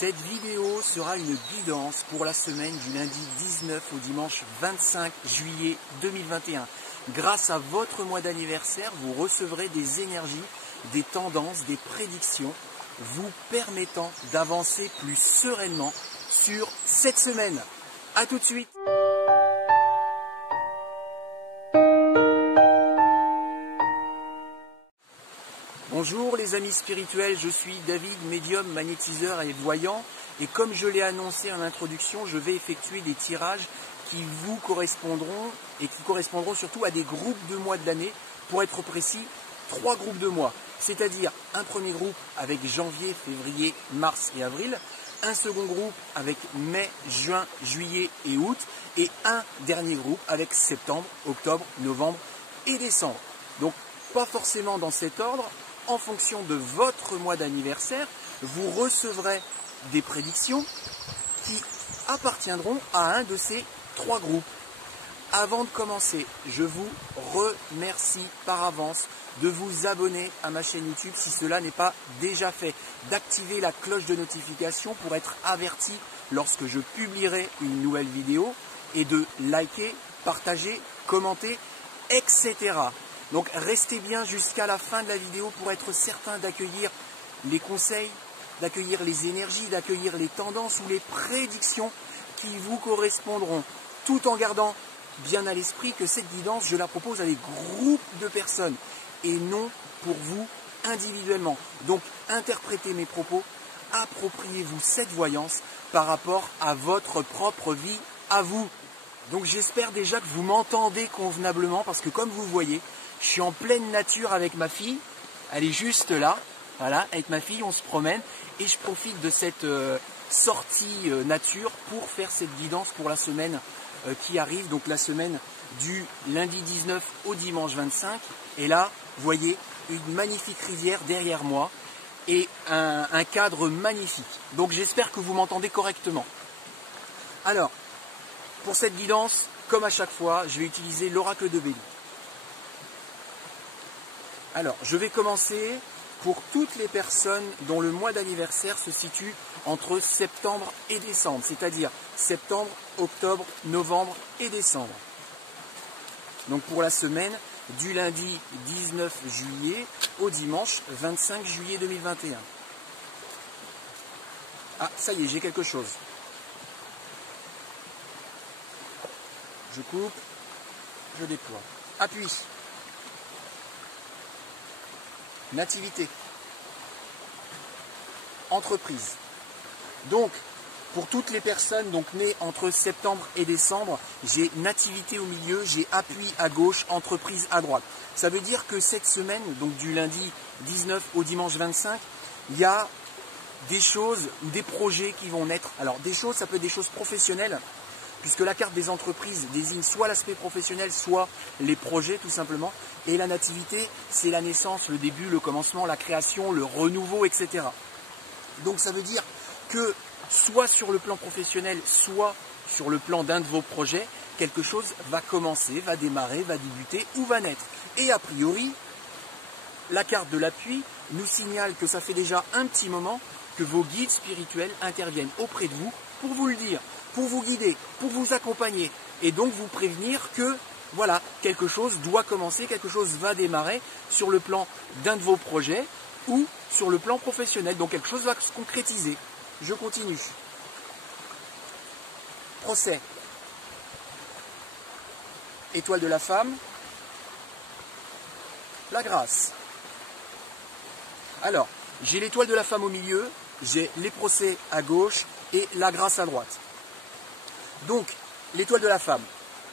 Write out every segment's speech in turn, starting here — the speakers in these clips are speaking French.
Cette vidéo sera une guidance pour la semaine du lundi 19 au dimanche 25 juillet 2021. Grâce à votre mois d'anniversaire, vous recevrez des énergies, des tendances, des prédictions vous permettant d'avancer plus sereinement sur cette semaine. A tout de suite! Bonjour les amis spirituels, je suis David, médium, magnétiseur et voyant. Et comme je l'ai annoncé en introduction, je vais effectuer des tirages qui vous correspondront et qui correspondront surtout à des groupes de mois de l'année. Pour être précis, 3 groupes de mois. C'est-à-dire un premier groupe avec janvier, février, mars et avril. Un second groupe avec mai, juin, juillet et août. Et un dernier groupe avec septembre, octobre, novembre et décembre. Donc pas forcément dans cet ordre. En fonction de votre mois d'anniversaire, vous recevrez des prédictions qui appartiendront à un de ces 3 groupes. Avant de commencer, je vous remercie par avance de vous abonner à ma chaîne YouTube si cela n'est pas déjà fait, d'activer la cloche de notification pour être averti lorsque je publierai une nouvelle vidéo et de liker, partager, commenter, etc. Donc restez bien jusqu'à la fin de la vidéo pour être certain d'accueillir les conseils, d'accueillir les énergies, d'accueillir les tendances ou les prédictions qui vous correspondront, tout en gardant bien à l'esprit que cette guidance, je la propose à des groupes de personnes et non pour vous individuellement. Donc interprétez mes propos, appropriez-vous cette voyance par rapport à votre propre vie, à vous. Donc j'espère déjà que vous m'entendez convenablement parce que comme vous voyez, je suis en pleine nature avec ma fille, elle est juste là, voilà, avec ma fille on se promène et je profite de cette sortie nature pour faire cette guidance pour la semaine qui arrive, donc la semaine du lundi 19 au dimanche 25. Et là, vous voyez une magnifique rivière derrière moi et un cadre magnifique. Donc j'espère que vous m'entendez correctement. Alors, pour cette guidance, comme à chaque fois, je vais utiliser l'oracle de Béli. Alors, je vais commencer pour toutes les personnes dont le mois d'anniversaire se situe entre septembre et décembre, c'est-à-dire septembre, octobre, novembre et décembre. Donc pour la semaine du lundi 19 juillet au dimanche 25 juillet 2021. Ah, ça y est, j'ai quelque chose. Je coupe, je déploie. Appuie. Nativité. Entreprise. Donc, pour toutes les personnes nées entre septembre et décembre, j'ai nativité au milieu, j'ai appui à gauche, entreprise à droite. Ça veut dire que cette semaine, donc du lundi 19 au dimanche 25, il y a des choses ou des projets qui vont naître. Alors, des choses, ça peut être des choses professionnelles, puisque la carte des entreprises désigne soit l'aspect professionnel, soit les projets tout simplement. Et la nativité, c'est la naissance, le début, le commencement, la création, le renouveau, etc. Donc ça veut dire que soit sur le plan professionnel, soit sur le plan d'un de vos projets, quelque chose va commencer, va démarrer, va débuter ou va naître. Et a priori, la carte de l'appui nous signale que ça fait déjà un petit moment que vos guides spirituels interviennent auprès de vous pour vous le dire, pour vous guider, pour vous accompagner et donc vous prévenir que voilà, quelque chose doit commencer, quelque chose va démarrer sur le plan d'un de vos projets ou sur le plan professionnel. Donc quelque chose va se concrétiser. Je continue. Procès. Étoile de la femme. La grâce. Alors, j'ai l'étoile de la femme au milieu, j'ai les procès à gauche et la grâce à droite. Donc, l'étoile de la femme,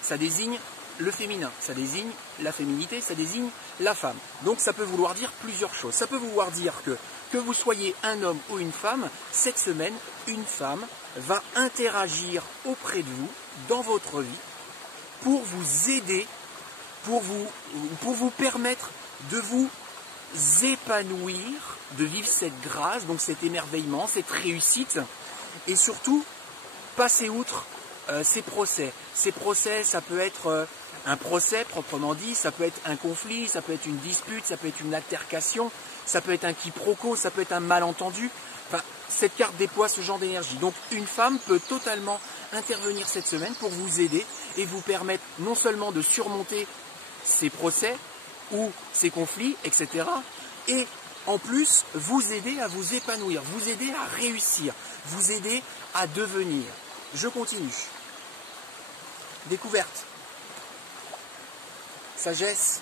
ça désigne le féminin, ça désigne la féminité, ça désigne la femme. Donc ça peut vouloir dire plusieurs choses. Ça peut vouloir dire que vous soyez un homme ou une femme, cette semaine, une femme va interagir auprès de vous, dans votre vie, pour vous aider, pour vous permettre de vous épanouir, de vivre cette grâce, donc cet émerveillement, cette réussite, et surtout, passer outre ces procès. Ces procès, ça peut être un procès proprement dit, ça peut être un conflit, ça peut être une dispute, ça peut être une altercation, ça peut être un quiproquo, ça peut être un malentendu. Enfin, cette carte déploie ce genre d'énergie. Donc une femme peut totalement intervenir cette semaine pour vous aider et vous permettre non seulement de surmonter ces procès ou ces conflits, etc. et en plus vous aider à vous épanouir, vous aider à réussir, vous aider à devenir. Je continue. Découverte. Sagesse.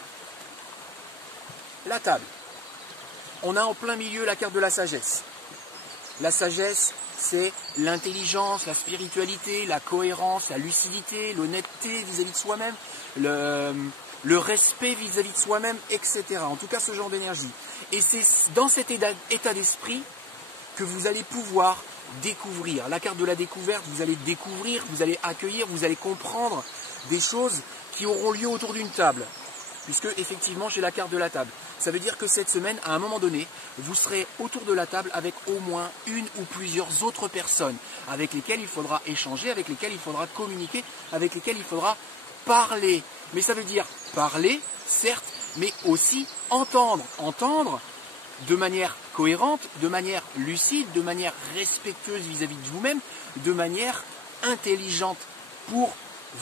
La table. On a en plein milieu la carte de la sagesse. La sagesse, c'est l'intelligence, la spiritualité, la cohérence, la lucidité, l'honnêteté vis-à-vis de soi-même, le respect vis-à-vis de soi-même, etc. En tout cas, ce genre d'énergie. Et c'est dans cet état d'esprit que vous allez pouvoir découvrir. La carte de la découverte, vous allez découvrir, vous allez accueillir, vous allez comprendre des choses qui auront lieu autour d'une table. Puisque effectivement j'ai la carte de la table. Ça veut dire que cette semaine, à un moment donné, vous serez autour de la table avec au moins une ou plusieurs autres personnes avec lesquelles il faudra échanger, avec lesquelles il faudra communiquer, avec lesquelles il faudra parler. Mais ça veut dire parler, certes, mais aussi entendre. Entendre de manière cohérente, de manière lucide, de manière respectueuse vis-à-vis de vous-même, de manière intelligente pour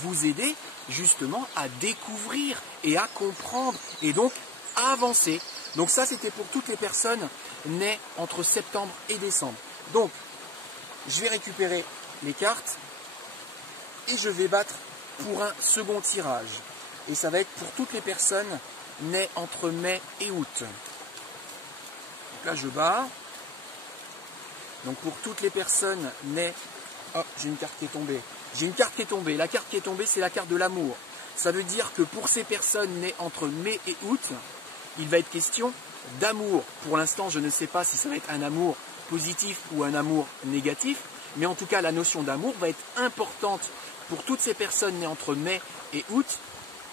vous aider justement à découvrir et à comprendre et donc à avancer. Donc ça, c'était pour toutes les personnes nées entre septembre et décembre. Donc, je vais récupérer les cartes et je vais battre pour un second tirage. Et ça va être pour toutes les personnes nées entre mai et août. Donc là, je bats. Donc pour toutes les personnes nées... Oh, j'ai une carte qui est tombée. J'ai une carte qui est tombée. La carte qui est tombée, c'est la carte de l'amour. Ça veut dire que pour ces personnes nées entre mai et août, il va être question d'amour. Pour l'instant, je ne sais pas si ça va être un amour positif ou un amour négatif, mais en tout cas, la notion d'amour va être importante pour toutes ces personnes nées entre mai et août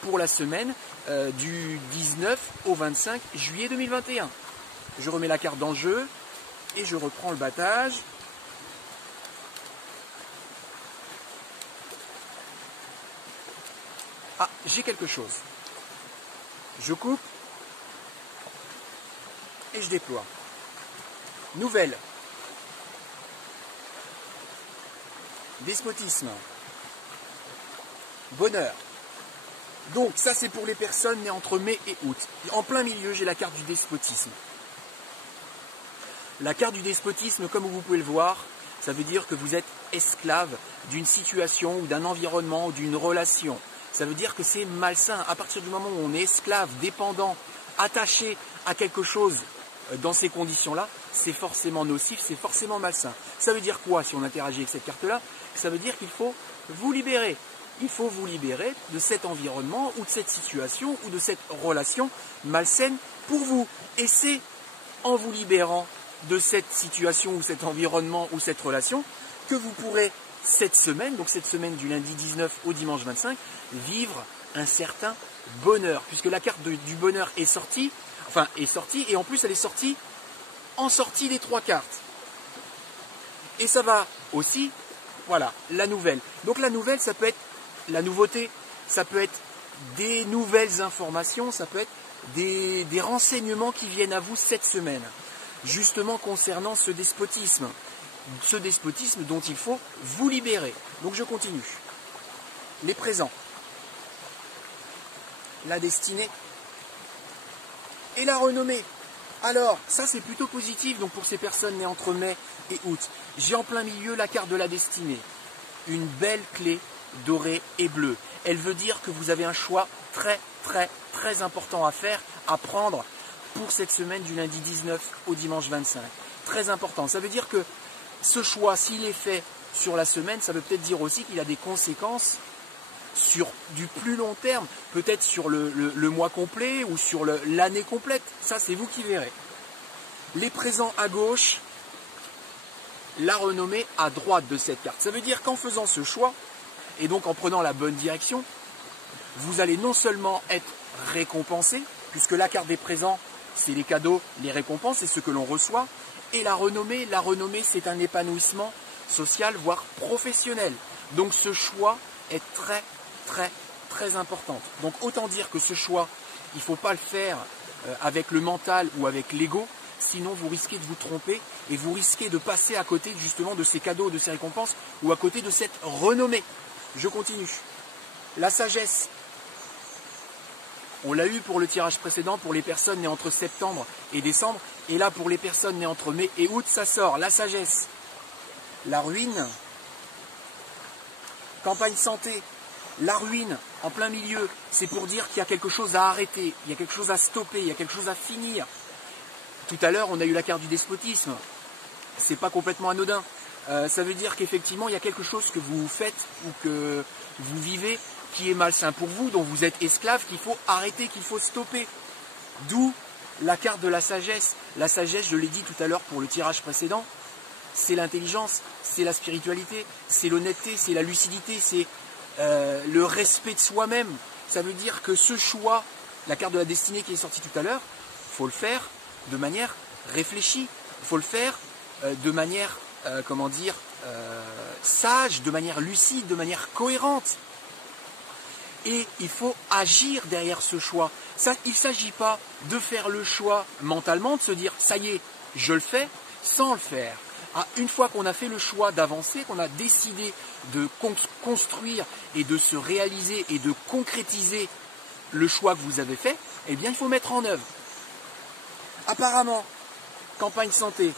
pour la semaine du 19 au 25 juillet 2021. Je remets la carte dans le jeu et je reprends le battage. Ah, j'ai quelque chose. Je coupe et je déploie. Nouvelle. Despotisme. Bonheur. Donc ça c'est pour les personnes nées entre mai et août. En plein milieu, j'ai la carte du despotisme. La carte du despotisme, comme vous pouvez le voir, ça veut dire que vous êtes esclave d'une situation ou d'un environnement ou d'une relation. Ça veut dire que c'est malsain. À partir du moment où on est esclave, dépendant, attaché à quelque chose dans ces conditions-là, c'est forcément nocif, c'est forcément malsain. Ça veut dire quoi si on interagit avec cette carte-là? Ça veut dire qu'il faut vous libérer. Il faut vous libérer de cet environnement ou de cette situation ou de cette relation malsaine pour vous. Et c'est en vous libérant de cette situation ou cet environnement ou cette relation que vous pourrez cette semaine, donc cette semaine du lundi 19 au dimanche 25, vivre un certain bonheur, puisque la carte du bonheur est sortie, et en plus elle est sortie en sortie des trois cartes. Et ça va aussi, voilà, la nouvelle. Donc la nouvelle, ça peut être la nouveauté, ça peut être des nouvelles informations, ça peut être des renseignements qui viennent à vous cette semaine, justement concernant ce despotisme dont il faut vous libérer. Donc je continue. Les présents, la destinée et la renommée. Alors, ça c'est plutôt positif donc pour ces personnes nées entre mai et août. J'ai en plein milieu la carte de la destinée. Une belle clé dorée et bleue. Elle veut dire que vous avez un choix très très très important à faire, à prendre pour cette semaine du lundi 19 au dimanche 25. Très important. Ça veut dire que ce choix, s'il est fait sur la semaine, ça veut peut-être dire aussi qu'il a des conséquences sur du plus long terme, peut-être sur le mois complet ou sur l'année complète. Ça, c'est vous qui verrez. Les présents à gauche, la renommée à droite de cette carte. Ça veut dire qu'en faisant ce choix, et donc en prenant la bonne direction, vous allez non seulement être récompensé, puisque la carte des présents, c'est les cadeaux, les récompenses, c'est ce que l'on reçoit, et la renommée, c'est un épanouissement social, voire professionnel. Donc ce choix est très, très, très important. Donc autant dire que ce choix, il ne faut pas le faire avec le mental ou avec l'ego, sinon vous risquez de vous tromper et vous risquez de passer à côté justement de ces cadeaux, de ces récompenses, ou à côté de cette renommée. Je continue. La sagesse. On l'a eu pour le tirage précédent, pour les personnes nées entre septembre et décembre, et là pour les personnes nées entre mai et août, ça sort. La sagesse. La ruine. Campagne santé. La ruine, en plein milieu, c'est pour dire qu'il y a quelque chose à arrêter, il y a quelque chose à stopper, il y a quelque chose à finir. Tout à l'heure, on a eu la carte du despotisme. C'est pas complètement anodin. Ça veut dire qu'effectivement, il y a quelque chose que vous faites ou que vous vivez qui est malsain pour vous, dont vous êtes esclave, qu'il faut arrêter, qu'il faut stopper. D'où la carte de la sagesse. La sagesse, je l'ai dit tout à l'heure pour le tirage précédent, c'est l'intelligence, c'est la spiritualité, c'est l'honnêteté, c'est la lucidité, c'est le respect de soi-même. Ça veut dire que ce choix, la carte de la destinée qui est sortie tout à l'heure, il faut le faire de manière réfléchie, il faut le faire de manière, sage, de manière lucide, de manière cohérente. Et il faut agir derrière ce choix. Il ne s'agit pas de faire le choix mentalement, de se dire « ça y est, je le fais », sans le faire. Une fois qu'on a fait le choix d'avancer, qu'on a décidé de construire et de se réaliser et de concrétiser le choix que vous avez fait, eh bien il faut mettre en œuvre. Apparemment, campagne santé,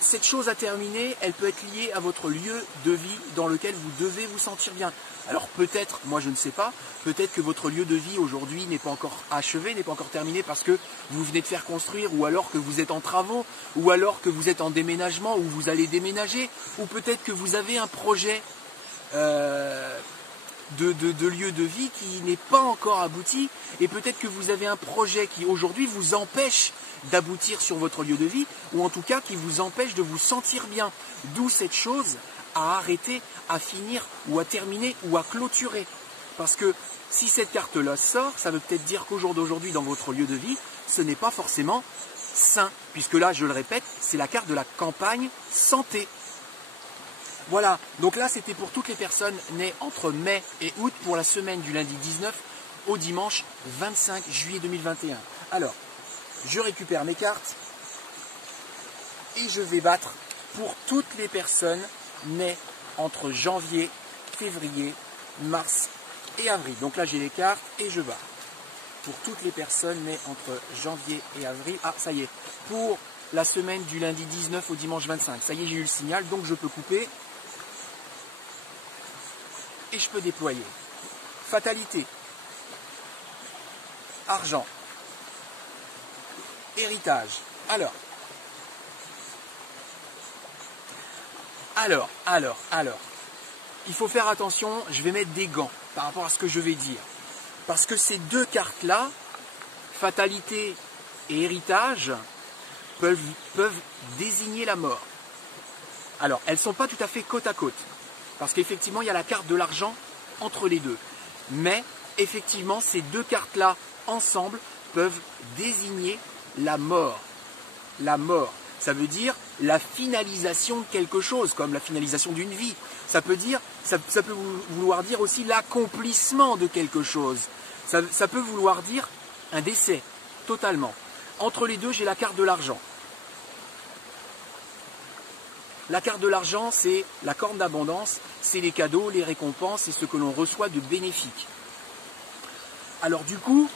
cette chose à terminer, elle peut être liée à votre lieu de vie dans lequel vous devez vous sentir bien. Alors peut-être, moi je ne sais pas, peut-être que votre lieu de vie aujourd'hui n'est pas encore achevé, n'est pas encore terminé parce que vous venez de faire construire, ou alors que vous êtes en travaux, ou alors que vous êtes en déménagement, ou vous allez déménager, ou peut-être que vous avez un projet de lieu de vie qui n'est pas encore abouti, et peut-être que vous avez un projet qui aujourd'hui vous empêche d'aboutir sur votre lieu de vie, ou en tout cas qui vous empêche de vous sentir bien. D'où cette chose à arrêter, à finir, ou à terminer, ou à clôturer. Parce que si cette carte-là sort, ça veut peut-être dire qu'au jour d'aujourd'hui, dans votre lieu de vie, ce n'est pas forcément sain. Puisque là, je le répète, c'est la carte de la campagne santé. Voilà, donc là, c'était pour toutes les personnes nées entre mai et août pour la semaine du lundi 19 au dimanche 25 juillet 2021. Alors, je récupère mes cartes et je vais battre pour toutes les personnes nées entre janvier, février, mars et avril. Donc là j'ai les cartes et je bats. Pour toutes les personnes nées entre janvier et avril. Ah ça y est, pour la semaine du lundi 19 au dimanche 25. Ça y est, j'ai eu le signal, donc je peux couper. Et je peux déployer. Fatalité. Argent. Héritage. Alors, il faut faire attention, je vais mettre des gants par rapport à ce que je vais dire. Parce que ces deux cartes-là, fatalité et héritage, peuvent désigner la mort. Alors, elles ne sont pas tout à fait côte à côte. Parce qu'effectivement, il y a la carte de l'argent entre les deux. Mais, effectivement, ces deux cartes-là, ensemble, peuvent désigner la mort. La mort. Ça veut dire la finalisation de quelque chose, comme la finalisation d'une vie. Ça peut vouloir dire aussi l'accomplissement de quelque chose. Ça peut vouloir dire un décès, totalement. Entre les deux, j'ai la carte de l'argent. La carte de l'argent, c'est la corne d'abondance, c'est les cadeaux, les récompenses, c'est ce que l'on reçoit de bénéfique. Alors du coup,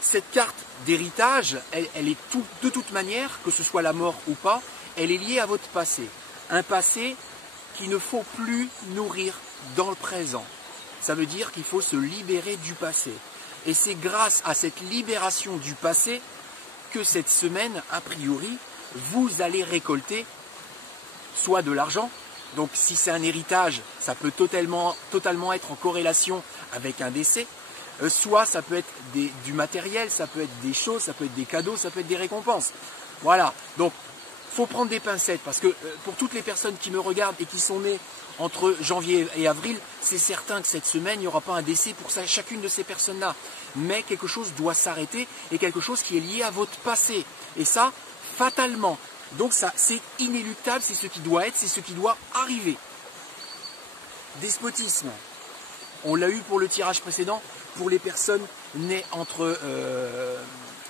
cette carte d'héritage, elle est de toute manière, que ce soit la mort ou pas, elle est liée à votre passé. Un passé qu'il ne faut plus nourrir dans le présent. Ça veut dire qu'il faut se libérer du passé. Et c'est grâce à cette libération du passé que cette semaine, a priori, vous allez récolter soit de l'argent. Donc si c'est un héritage, ça peut totalement être en corrélation avec un décès. Soit ça peut être du matériel, ça peut être des choses, ça peut être des cadeaux, ça peut être des récompenses. Voilà, donc il faut prendre des pincettes parce que pour toutes les personnes qui me regardent et qui sont nées entre janvier et avril, c'est certain que cette semaine, il n'y aura pas un décès pour chacune de ces personnes-là. Mais quelque chose doit s'arrêter et quelque chose qui est lié à votre passé. Et ça, fatalement. Donc ça, c'est inéluctable, c'est ce qui doit être, c'est ce qui doit arriver. Despotisme. On l'a eu pour le tirage précédent, pour les personnes nées entre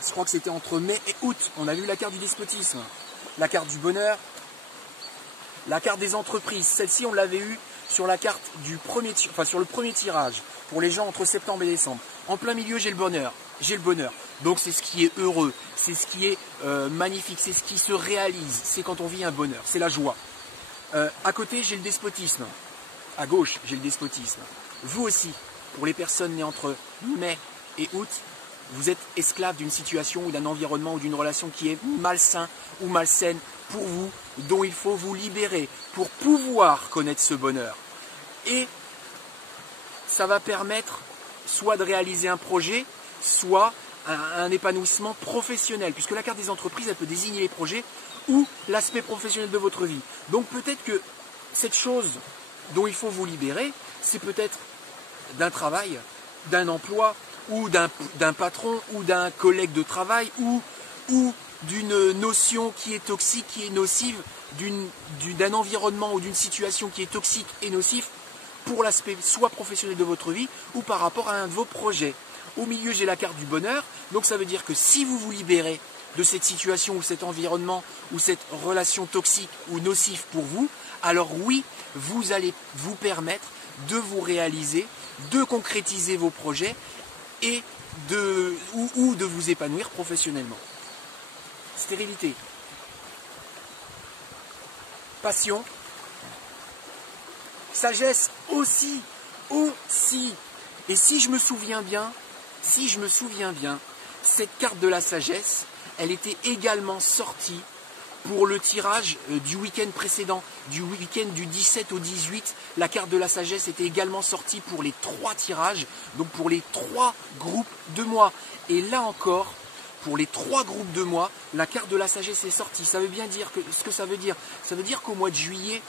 je crois que c'était entre mai et août, on a vu la carte du despotisme, la carte du bonheur, la carte des entreprises. Celle-ci, on l'avait eue sur la carte du premier, sur le premier tirage, pour les gens entre septembre et décembre. En plein milieu, j'ai le bonheur. J'ai le bonheur. Donc c'est ce qui est heureux, c'est ce qui est magnifique, c'est ce qui se réalise. C'est quand on vit un bonheur, c'est la joie. À côté, j'ai le despotisme. À gauche, j'ai le despotisme. Vous aussi, pour les personnes nées entre mai et août, vous êtes esclave d'une situation ou d'un environnement ou d'une relation qui est malsain ou malsaine pour vous, dont il faut vous libérer pour pouvoir connaître ce bonheur. Et ça va permettre soit de réaliser un projet, soit un épanouissement professionnel, puisque la carte des entreprises, elle peut désigner les projets ou l'aspect professionnel de votre vie. Donc peut-être que cette chose dont il faut vous libérer, c'est peut-être d'un travail, d'un emploi, ou d'un patron, ou d'un collègue de travail, ou d'une notion qui est toxique, qui est nocive, d'un environnement ou d'une situation qui est toxique et nocif pour l'aspect soit professionnel de votre vie, ou par rapport à un de vos projets. Au milieu, j'ai la carte du bonheur, donc ça veut dire que si vous vous libérez de cette situation ou cet environnement ou cette relation toxique ou nocive pour vous, alors oui, vous allez vous permettre de vous réaliser, de concrétiser vos projets et ou de vous épanouir professionnellement. Stérilité. Passion. Sagesse aussi. Et si je me souviens bien, cette carte de la sagesse, elle était également sortie pour le tirage du week-end précédent, du week-end du 17 au 18. La carte de la sagesse était également sortie pour les 3 tirages, donc pour les 3 groupes de mois. Et là encore, pour les 3 groupes de mois, la carte de la sagesse est sortie. Ça veut bien dire ce que ça veut dire. Ça veut dire qu'au mois de juillet,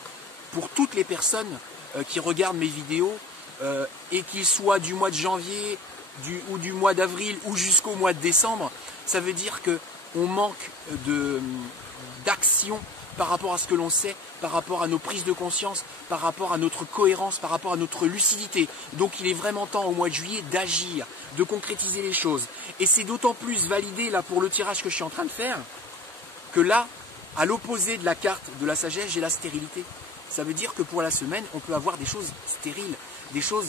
pour toutes les personnes qui regardent mes vidéos, et qu'ils soient du mois de janvier ou du mois d'avril ou jusqu'au mois de décembre, ça veut dire qu'on manque d'action par rapport à ce que l'on sait, par rapport à nos prises de conscience, par rapport à notre cohérence, par rapport à notre lucidité. Donc il est vraiment temps au mois de juillet d'agir, de concrétiser les choses. Et c'est d'autant plus validé là pour le tirage que je suis en train de faire, que là, à l'opposé de la carte de la sagesse, j'ai la stérilité. Ça veut dire que pour la semaine, on peut avoir des choses stériles, des choses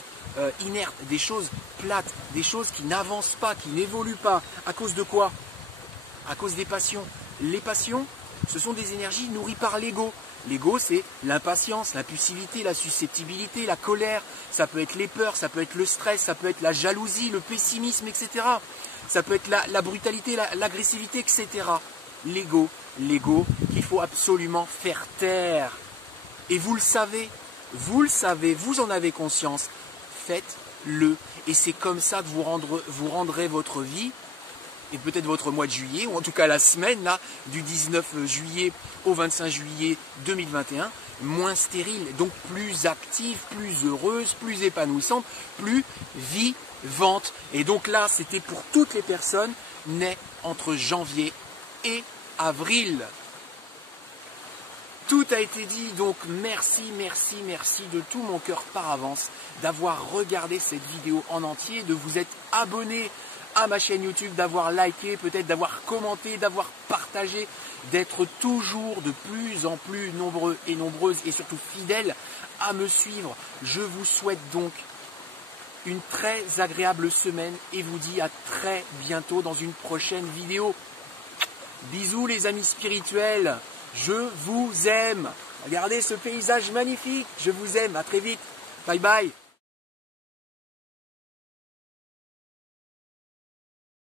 inertes, des choses plates, des choses qui n'avancent pas, qui n'évoluent pas. À cause de quoi? À cause des passions. Les passions, ce sont des énergies nourries par l'ego. L'ego, c'est l'impatience, l'impulsivité, la susceptibilité, la colère. Ça peut être les peurs, ça peut être le stress, ça peut être la jalousie, le pessimisme, etc. Ça peut être la brutalité, l'agressivité, etc. L'ego qu'il faut absolument faire taire. Et vous le savez, vous en avez conscience, faites-le. Et c'est comme ça que vous rendrez votre vie, et peut-être votre mois de juillet, ou en tout cas la semaine là, du 19 juillet au 25 juillet 2021, moins stérile, donc plus active, plus heureuse, plus épanouissante, plus vivante. Et donc là, c'était pour toutes les personnes nées entre janvier et avril. Tout a été dit, donc merci de tout mon cœur par avance d'avoir regardé cette vidéo en entier, de vous être abonné à ma chaîne YouTube, d'avoir liké, peut-être d'avoir commenté, d'avoir partagé, d'être toujours de plus en plus nombreux et nombreuses et surtout fidèles à me suivre. Je vous souhaite donc une très agréable semaine et vous dis à très bientôt dans une prochaine vidéo. Bisous les amis spirituels. Je vous aime. Regardez ce paysage magnifique. Je vous aime. À très vite. Bye bye.